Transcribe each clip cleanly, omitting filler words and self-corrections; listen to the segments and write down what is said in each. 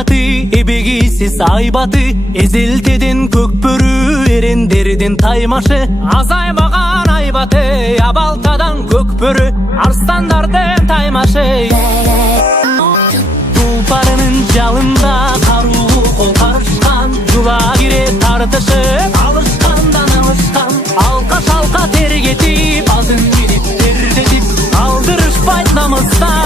гайраты, эбегисиз айбаты, эзелтеден көкбөрү, эрендерден таймашы. Азаймаган айбаты, абалтадан көкбөрү, арстандардын таймашы. Тулпарынын жалында каруу кол карышкан, жула кире тартышып, алышкандан алышкан. Алка шалка тергетип, алдын билип тердетип, алдырышпайт намыстан.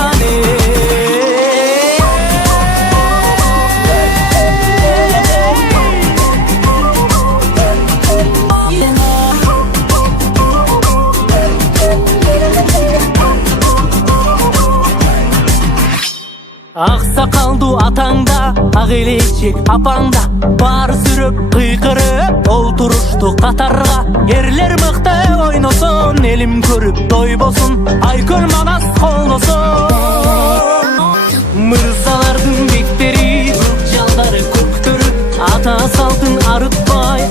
Аксакалдуу атаңда, ак элечек апаңда, бар сүрөп кыйкырып олтурушту катарга. Эрлер мыкты ойносун, элим көрүп тойбосун, айкөл манас колдосун. Мырзалардын бектери, көк жалдары көктөрү, ата салтын арытпай,